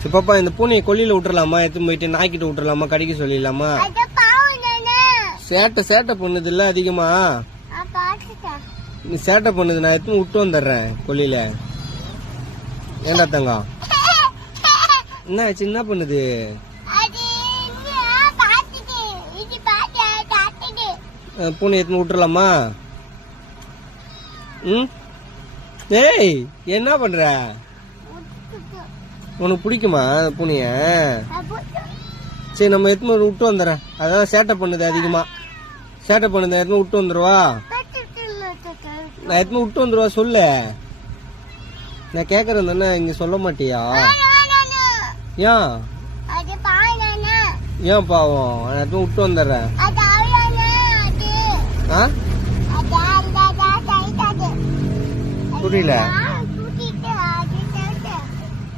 சரி பாப்பா, இந்த பூனையை கொல்லியில விட்டுறலாமா? எடுத்து போயிட்டு நாய்க்கிட்ட விட்டுறலாமா? கடிக்க சொல்லிடலாமா? சேட்டை பண்ணுது இல்ல அதிகமா. நீ சேட்டை பண்ணுது, நான் எடுத்து விட்டு வந்துடுறேன் கொல்லியில. ஏண்டா தங்கம், என்ன ஆச்சு? என்ன பண்ணுது? பூனை எடுத்து விட்டுறலாமா? ஏய், என்ன பண்ற? உனக்கு பிடிக்குமா பூனைய? சரி, நம்ம எடுத்து விட்டு வந்துடுறேன். அதான் சேட்டை பண்ணுது அதிகமா. சேட்டை பண்ணுது, எடுத்து விட்டு வந்துருவா. நான் எடுத்து விட்டு வந்துருவா. சொல்லு, நான் கேக்குறேன் தானே, இங்க சொல்ல மாட்டியா? ஏன் ஏன் பாவம்? நான் எடுத்து விட்டு வந்துடுறேன். புரியல.